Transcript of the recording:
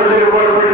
where they were